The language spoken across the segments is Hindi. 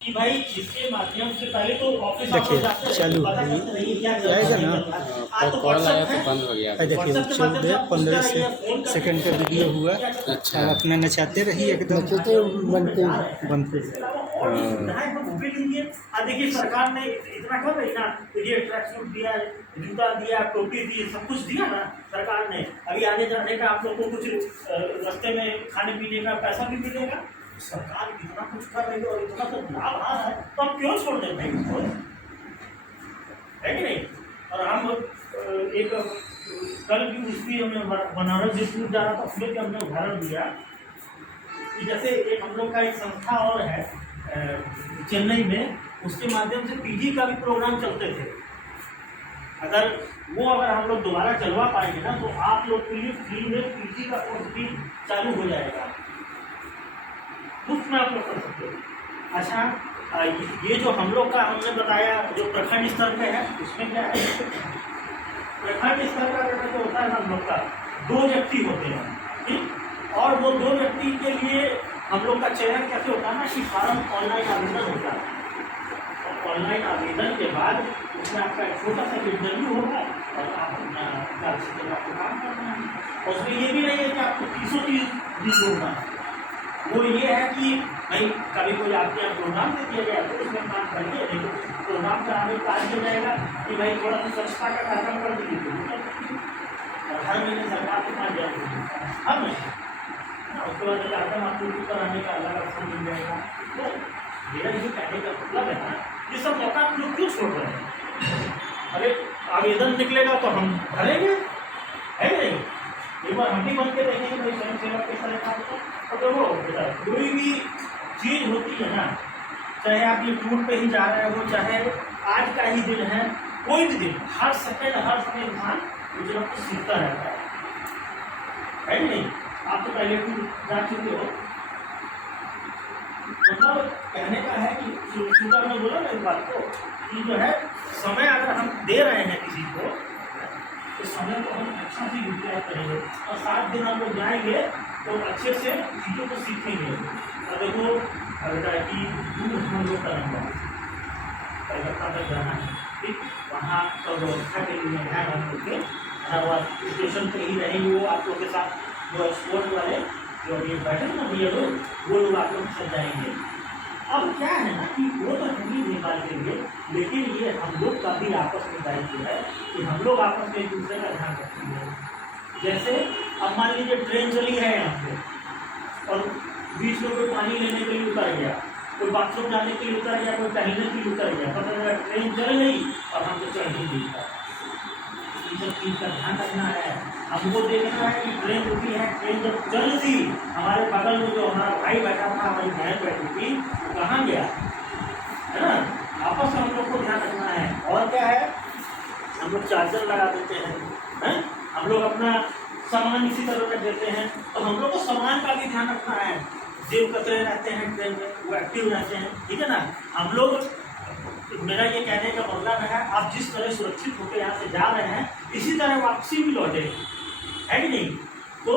कि भाई इसके माध्यम से पहले तो ऑफिस देखिए चालू आएगा ना। कॉल आया तो बंद हो गया। देखिए 14-15 सेकंड का वीडियो हुआ। अच्छा, आप अपना नचाते रहिए, एकदम बनते देखिए सरकार ने इतना कर रही ना, ये ट्रैक सूट दिया, जूता दिया, टोपी दी, सब कुछ दिया ना सरकार ने। अभी आने जाने का आप लोग को कुछ रास्ते में खाने पीने का पैसा भी मिलेगा। सरकार इतना कुछ कर रही है और इतना तो लाभ आ रहा है, तो हम क्यों छोड़ दें भाई उसको, है कि नहीं। और हम एक कल भी उसकी हमने बनारस जो टूर जा रहा था उसमें भी हमने उदाहरण दिया कि जैसे एक हम लोग का एक संस्था और है चेन्नई में, उसके माध्यम से पीजी का भी प्रोग्राम चलते थे। अगर हम लोग दोबारा चलवा पाएंगे ना, तो आप लोग के लिए फ्री में पीजी का कोर्स भी चालू हो जाएगा, उसमें आप लोग कर सकते हो। अच्छा, ये जो हम लोग का हमने बताया जो प्रखंड स्तर पे है, उसमें क्या है, प्रखंड स्तर का जो होता है हम लोग का 2 व्यक्ति होते हैं, ठीक। और वो 2 व्यक्ति के लिए हम लोग का चयन कैसे होता है ना कि फॉर्म ऑनलाइन आवेदन होता है, और ऑनलाइन आवेदन के बाद उसमें आपका एक छोटा सा इंटरव्यू होगा और आप अपना आपको काम करना है। और उसमें ये भी नहीं है कि आपको 300 चीज जोड़ना है। वो ये है कि भाई कभी कोई आपके यहाँ प्रोग्राम दे दिया गया तो उसमें काम करिए, लेकिन प्रोग्राम कराने का कार्य किया जाएगा कि भाई थोड़ा सा स्वच्छता का कार्यक्रम कर दीजिए, और हर महीने सरकार के पास जाएगी, हर महीने उसके बाद कार्यक्रम आपको कराने का अलग अवसर मिल जाएगा। तो मेरा जो कहने का मतलब है ना, ये सब मौका आप लोग क्यों छोड़ रहे हैं। अरे आवेदन निकलेगा तो हम भरेंगे, है नहीं। एक बार हम भी बन के देखेंगे भाई स्वयं सेवक के साथ। तो वो कोई भी चीज होती है ना, चाहे आप ये टूर पे ही जा रहे हो, चाहे आज का ही दिन है, कोई भी दिन, हर सेकेंड हर समय इंसान कुछ ना कुछ सीखता रहता है कि नहीं। आप तो पहले टूर जा चुके हो, मतलब कहने का है कि सुबह में बोला ना इस बात को कि जो है समय अगर हम दे रहे हैं किसी को, तो समय को हम अच्छा से यूटिलाइज करेंगे, और 7 दिन हम लोग जाएंगे तो अच्छे से चीज़ों को सीखेंगे। और देखो बेटा कि हम लोग करेंगे कलकत्ता तक जाना है, ठीक, वहाँ तो व्यवस्था के लिए है हम लोग के स्टेशन पर ही रहेंगे, वो आप लोग के साथ जो एक्सपोर्ट वाले जो अभी बैठे ना भैया लोग, वो लोग आप लोग के साथ जाएंगे। अब क्या है ना कि वो तो नहीं नेपाल के लिए, लेकिन ये हम लोग का भी आपस में दायित्व है कि हम लोग आपस में एक दूसरे का ध्यान रखेंगे। जैसे अब मान लीजिए ट्रेन चली है यहाँ से, और बीच में कोई पानी लेने के लिए उतर गया, कोई बाथरूम जाने के लिए उतर गया, कोई टहलने के लिए उतर गया, पता लगा ट्रेन चल गई और हम तो चढ़ ही नहीं पाए। इन सब चीज़ का ध्यान रखना है, हमको देखना है कि ट्रेन रुकी है, ट्रेन जब चल थी हमारे बगल में जो हमारा भाई बैठा था, हमारी बहन बैठी थी, वो कहाँ गया, है ना। आपस में हम लोग को ध्यान रखना है। और क्या है, हम लोग चार्जर लगा देते हैं, हम लोग अपना सामान इसी तरह रख देते हैं, तो हम लोग को सामान का भी ध्यान रखना है। जेब कचरे रहते हैं ट्रेन में, वो एक्टिव रहते हैं, ठीक है ना। हम लोग, मेरा ये कहने का मतलब है, आप जिस तरह सुरक्षित होकर यहाँ से जा रहे हैं, इसी तरह वापसी भी लौटे, है कि नहीं। तो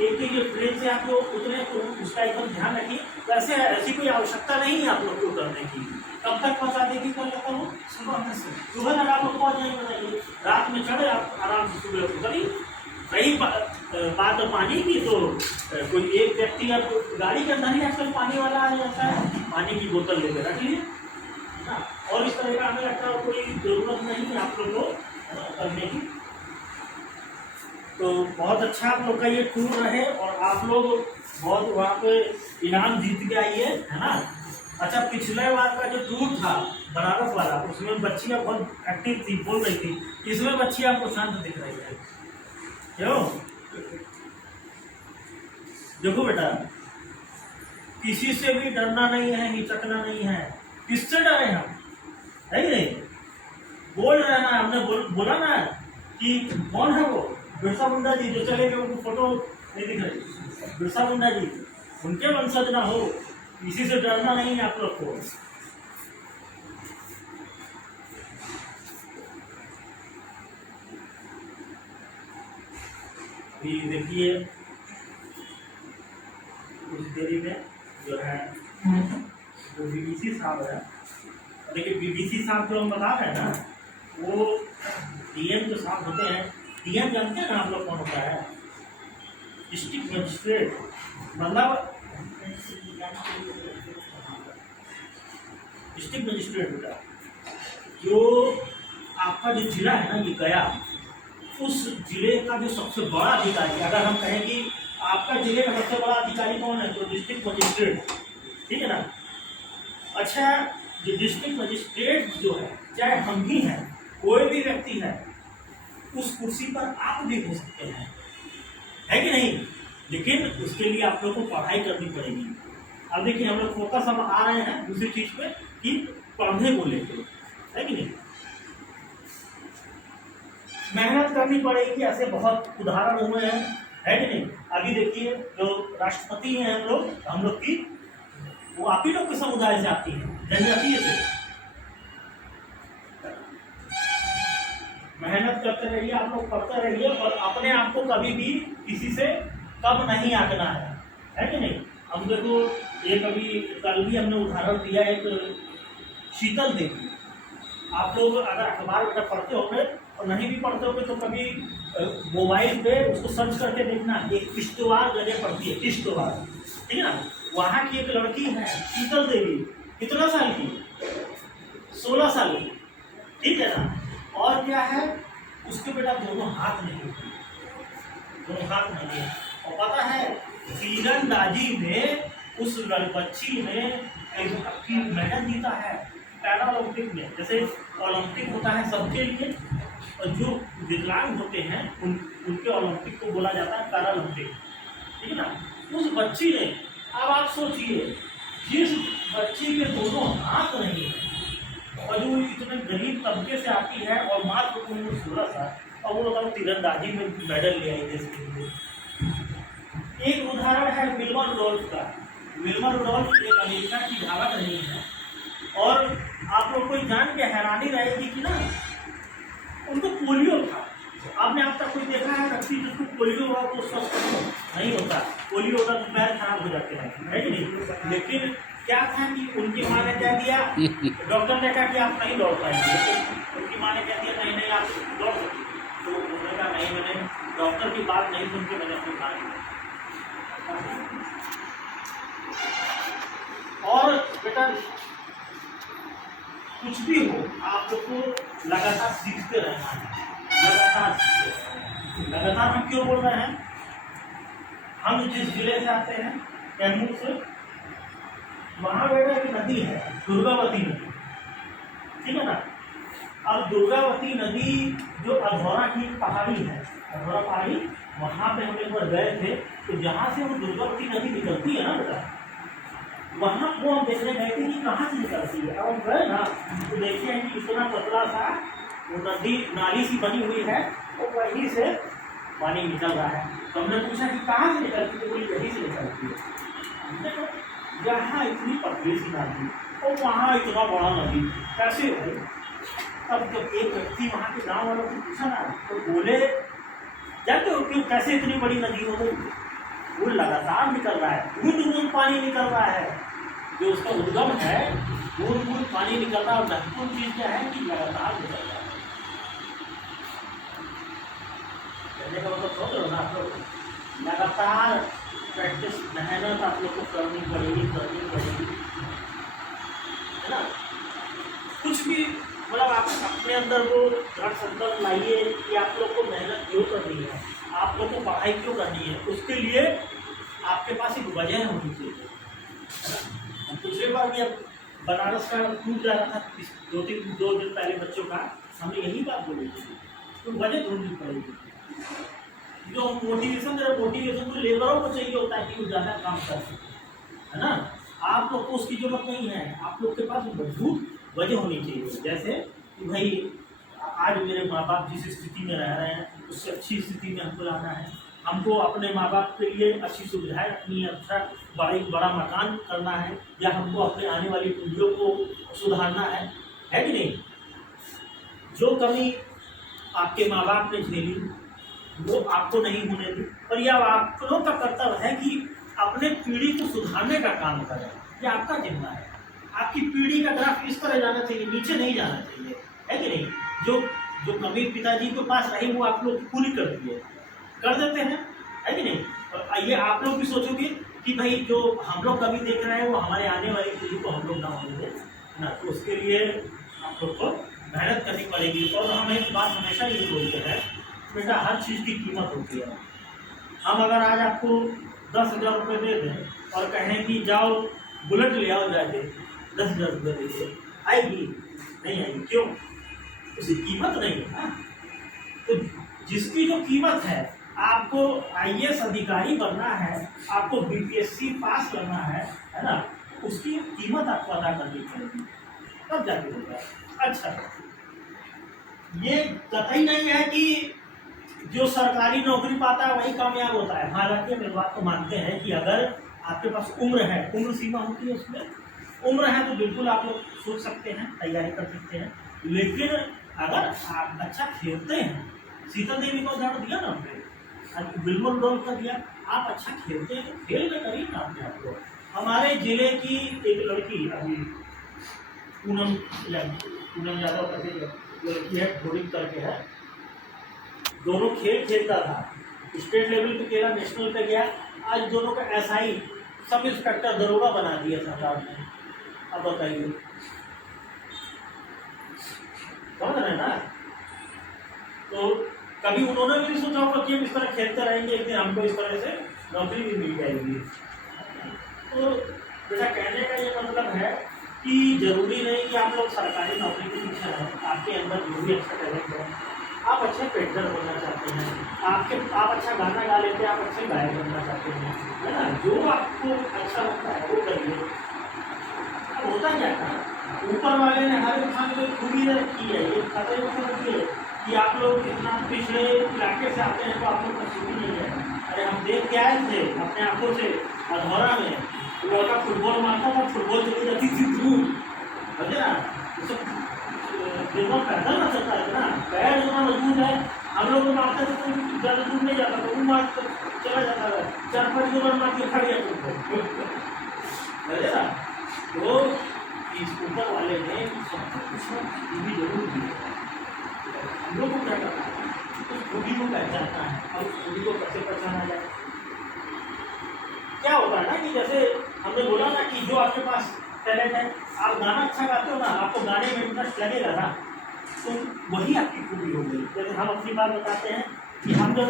एक ये ट्रेन से आप लोग उतरे तो उसका एकदम ध्यान रखिए। वैसे ऐसी कोई आवश्यकता नहीं है आप लोग को उतरने की। कब तक पहुँचा देगी कर लेता हूँ, सुबह तक आप लोग पहुँच जाएंगे, बताइए। रात में चढ़े आप आराम से सुबह उतरिए। रही बात पानी की, तो कोई एक व्यक्ति अब गाड़ी के अंदर ही आजकल पानी वाला आ जाता है, पानी की बोतल लेकर रख लिए ना। और इस तरह का हमें लगता है कोई जरूरत नहीं है आप लोग को करने की। तो बहुत अच्छा आप लोग का ये टूर रहे, और आप लोग बहुत वहाँ पे इनाम जीत के आइए, है ना। अच्छा, पिछले बार का जो टूर था बनारस वाला, उसमें बच्चियाँ बहुत एक्टिव थी, बोल रही थी। इसमें बच्ची आपको शांत दिख रही है, क्यों? देखो बेटा, किसी से भी डरना नहीं है, हिचकना नहीं है। किससे डरे हम, है कि नहीं। बोल रहे ना, हमने बोला ना कि कौन है वो, बिरसा मुंडा जी जो चले गए, उनको फोटो नहीं दिख रही, बिरसा मुंडा जी, उनके वंशज ना हो, किसी से डरना नहीं है आप लोग को। अभी देखिए कुछ देरी में जो है वो बीडीसी साहब है। देखिए बीडीसी साहब जो हम बता रहे हैं ना, वो डीएम जो साहब होते हैं, डीएम जानते हैं ना आप लोग कौन होता है? डिस्ट्रिक्ट मजिस्ट्रेट, मतलब डिस्ट्रिक्ट मजिस्ट्रेट होता है। जो आपका जो जिला है ना, ये गया, उस जिले का जो सबसे बड़ा अधिकारी, अगर हम कहें कि आपका जिले का सबसे बड़ा अधिकारी कौन है, तो डिस्ट्रिक्ट मजिस्ट्रेट, ठीक है ना। अच्छा, जो डिस्ट्रिक्ट मजिस्ट्रेट जो है, चाहे हम भी हैं, कोई भी व्यक्ति है, उस कुर्सी पर आप भी हो सकते हैं, है कि नहीं? लेकिन उसके लिए आप लोग को पढ़ाई करनी पड़ेगी। अब देखिए हम लोग फोकस हम आ रहे हैं दूसरी चीज पे कि पढ़ने को लेकर, है कि नहीं? मेहनत करनी पड़ेगी। ऐसे बहुत उदाहरण हुए हैं, है कि नहीं? अभी देखिए जो राष्ट्रपति हैं हम लोग की, वो आप ही लोग के समुदाय से आती हैं, जनजातीय से। मेहनत करते रहिए, आप लोग पढ़ते रहिए, और अपने आप को कभी भी किसी से कम नहीं आंकना है कि नहीं? हम देखो एक अभी कल भी हमने उदाहरण दिया, एक शीतल देवी। आप लोग अगर अखबार वगैरह पढ़ते होंगे और नहीं भी पढ़ते होंगे तो कभी मोबाइल पे उसको सर्च करके देखना, एक किश्तवाड़ जगह पड़ती है, किश्तवाड़, ठीक है ना। वहाँ की एक लड़की है शीतल देवी, कितना साल की? 16 साल की, ठीक है ना। और क्या है, उसके बेटा दोनों हाथ नहीं है, दोनों हाथ नहीं है। और पता है तीरंदाजी में उस बच्ची ने एक मेडल जीता है पैरा ओलंपिक में। जैसे ओलंपिक होता है सबके लिए, और जो विकलांग होते हैं उनके ओलंपिक को बोला जाता है पैरा ओलंपिक, ठीक है ना। उस बच्ची ने, अब आप सोचिए, जिस बच्ची के दोनों हाथ नहीं है और जो इतने गरीब तबके से आती है, और मात्र उम्र 16 साल, और वो लोग तीरंदाजी में मेडल ले आई देश के लिए। एक उदाहरण है विल्मा रुडोल्फ का। विल्मा रुडोल्फ एक अमेरिका की धावक रही है, और आप लोग को जान के हैरानी रहेगी कि ना, उनको पोलियो था। आपने अब तक कोई देखा है व्यक्ति जिसको पोलियो हुआ तो स्वस्थ नहीं होता? पोलियो होता तो पैर खराब हो जाते हैं, है कि नहीं? लेकिन क्या था कि उनकी माँ ने कह दिया, डॉक्टर ने कहा कि आप नहीं दौड़ पाएंगे। उनकी माँ ने कह दिया नहीं आप दौड़ सकते, तो उन्होंने कहा नहीं, मैंने डॉक्टर की बात नहीं सुन के मैंने अपनी माँ की। और बेटा कुछ भी हो, आप लोग को लगातार सीखते रहना है, लगातार सीखते रहना है। लगातार हम क्यों बोल रहे हैं? हम जिस जिले से आते हैं, कैमूर से, वहाँ बेटा एक नदी है दुर्गावती नदी, ठीक है ना। अब दुर्गावती नदी जो अधौरा की पहाड़ी है, अधौरा पहाड़ी, वहाँ पे हम एक बार गए थे। तो जहाँ से वो दुर्गावती नदी निकलती है ना बेटा, वहाँ को हम देखने गए थे कि कहाँ से निकलती है। अब हम गए ना तो देखते हैं कि इतना पतला सा वो नदी नाली सी बनी हुई है, और वहीं से पानी निकल रहा है। तो हमने पूछा कि कहाँ से निकलती है, बोली यहीं से निकलती है। यहाँ इतनी पतली सी नदी और वहाँ इतना बड़ा नदी, कैसे हो? तब जब एक व्यक्ति वहाँ के गाँव वालों को पूछा ना, तो बोले जानते हो क्यों, कैसे इतनी बड़ी नदी हो गई? वो लगातार निकल रहा है, बूंद बूंद पानी निकल रहा है। जो उसका उद्गम है, बूंद बूंद पानी निकल रहा है। और महत्वपूर्ण चीज क्या है कि लगातार निकल रहा है। कहने का मतलब समझ रहे हो ना आप लोग? लगातार प्रैक्टिस, मेहनत आप लोग को करनी पड़ेगी, है ना। कुछ भी मतलब आप अपने अंदर वो दृढ़ संकल्प लाइए कि आप लोग को मेहनत क्यों करनी है, आप लोग को पढ़ाई क्यों करनी है। उसके लिए आपके पास एक वजह होनी चाहिए। हम पिछले बार भी अब बनारस का टूर जा रहा था, 2 दिन पहले बच्चों का, हमने यही बात बोली थी, तो वजह ढूंढनी पड़ेगी। जो मोटिवेशन तो लेबरों को चाहिए होता है कि वो ज़्यादा काम कर सके, है ना। आप लोग को उसकी जरूरत नहीं है, आप लोग के पास मजबूत वजह होनी चाहिए। जैसे कि भाई आज मेरे माँ बाप जिस स्थिति में रह रहे हैं उससे अच्छी स्थिति में हमको लाना है, हमको अपने माँ बाप के लिए अच्छी सुविधाएं रखनी है, अच्छा बड़ा मकान करना है, या हमको अपने आने वाली पीढ़ियों को सुधारना है कि नहीं। जो कमी आपके माँ बाप ने झेली वो आपको नहीं होने दी, और यह आप लोग का कर्तव्य है कि अपने पीढ़ी को सुधारने का काम करें, ये आपका जिम्मा है। आपकी पीढ़ी का ग्राफ इस तरह जाना चाहिए, नीचे नहीं जाना चाहिए, है कि नहीं। जो जो कमी पिताजी के पास रही वो आप लोग पूरी कर दिए, कर देते हैं, है कि नहीं। तो ये आप लोग भी सोचोगे कि भाई जो हम लोग कभी देख रहे हैं वो हमारे आने वाली पीढ़ी को हम लोग ना होने दें, है ना। तो उसके लिए आप लोग को मेहनत करनी पड़ेगी। और हम एक बात हमेशा ये बोलते हैं, बेटा हर चीज़ की कीमत होती है। हम अगर आज आपको 10,000 रुपये दे दें और कहें कि जाओ बुलेट ले आओ जाके 10,000 रुपये दीजिए, आएगी नहीं आएगी, क्यों, उसकी कीमत नहीं है ना। तो जिसकी जो कीमत है, आपको IAS अधिकारी बनना है, आपको BPSC पास करना है ना, उसकी कीमत आपको अदा करनी पड़ेगी, तब जाके होगा। अच्छा, ये कतई नहीं है कि जो सरकारी नौकरी पाता है वही कामयाब होता है। हालांकि हम इस बात को मानते हैं कि अगर आपके पास उम्र है, उम्र सीमा होती है, उसमें उम्र है तो बिल्कुल आप लोग सोच सकते हैं, तैयारी कर सकते हैं। लेकिन अगर आप अच्छा खेलते हैं, सीता देवी को उदाहरण दिया ना हमने, बिल्कुल रोल कर दिया, आप अच्छा खेलते हैं तो खेल में करिए ना अपने आप को। हमारे जिले की एक लड़की अभी पूनम यादव करके लड़की है, घोड़ी करके है, दोनों खेल खेलता था, स्टेट लेवल पे खेला, नेशनल पे गया, आज दोनों का SI सब इंस्पेक्टर दरोगा बना दिया सरकार ने। अब बताइए, समझ रहे हैं ना। तो कभी उन्होंने भी सोचा होगा कि हम इस तरह खेलते रहेंगे, एक दिन हमको इस तरह से नौकरी भी मिल जाएगी। तो बेटा कहने का ये मतलब है कि जरूरी नहीं कि आप लोग सरकारी नौकरी के पीछे रहें, आपके अंदर जो भी अच्छा टैलेंट है, आप अच्छे पेंटर बनना चाहते हैं, आप अच्छा गाना गा लेते हैं, आप अच्छे गायक बनना चाहते हैं, है ना, जो आपको अच्छा लगता है वो करिए। होता क्या है, ऊपर वाले ने हर इंसान को खूबी रखी है, ये कतई मतलब रखी है कि आप लोग इतना पिछड़े इलाके से आते हैं तो आप लोग का खूबी नहीं है। अरे हम देख के आए थे अपने आंखों से, अधौरा में लड़का फुटबॉल मारता था, फुटबॉल चली जाती थी दूर, समझे ना, दिमाग पैदल ना चलता है ना, पैर जितना मजबूत है, हम लोग मारते थे तो ज़्यादा दूर नहीं जाता था, वो मार चला जाता है, 4-5 ओवर मार के खड़ गया समझे ना। तो इस ऊपर वाले ने सबसे कुछ भी जरूर दी है, हम लोग को क्या करना है, उस खूबी को पहचानना है, और उस खूबी को कैसे पहचाना जाए। क्या होता है ना कि जैसे हमने बोला ना कि जो आपके पास टैलेंट है, आप गाना अच्छा गाते हो ना, आपको गाने में इंटरेस्ट लगेगा ना, तो वही आपकी खूबी हो गई। जैसे हम अपनी बात बताते हैं कि हम जब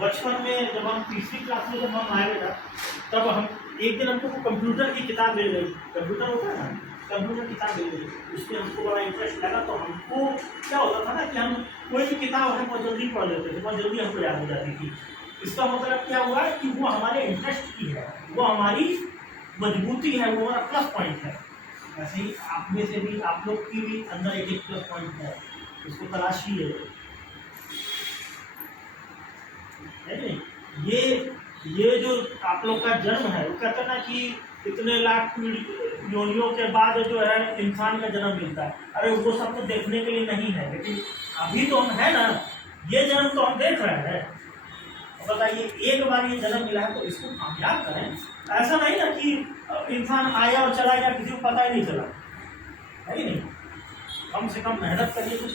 बचपन में, जब हम 3री क्लास में जब हम आए था, तब हम एक दिन हमको कंप्यूटर की किताब मिल गई, कंप्यूटर होता है ना, कंप्यूटर किताब मिल गई, उसमें हमको बड़ा इंटरेस्ट लगा। तो हमको क्या होता था ना कि हम कोई भी किताब है बहुत जल्दी पढ़ लेते थे, बहुत जल्दी हमको याद हो जाती थी। इसका मतलब क्या हुआ कि वो हमारे इंटरेस्ट की है, वो हमारी मजबूती है, वो हमारा प्लस पॉइंट है। ऐसे ही आप में से भी, आप लोग की भी अंदर एक प्लस पॉइंट है, उसको तलाशिए, है नहीं। ये जो आप लोग का जन्म है, वो कहते हैं ना कि इतने लाख योनियों के बाद जो है इंसान का जन्म मिलता है। अरे वो सब तो देखने के लिए नहीं है, लेकिन अभी तो हम है ना, ये जन्म तो हम देख रहे हैं। बताइए, एक बार ये जन्म मिला है तो इसको कामयाब करें। ऐसा नहीं ना कि इंसान आया और चला गया, किसी को पता ही नहीं चला, है कि नहीं। कम से कम मेहनत करिए, कुछ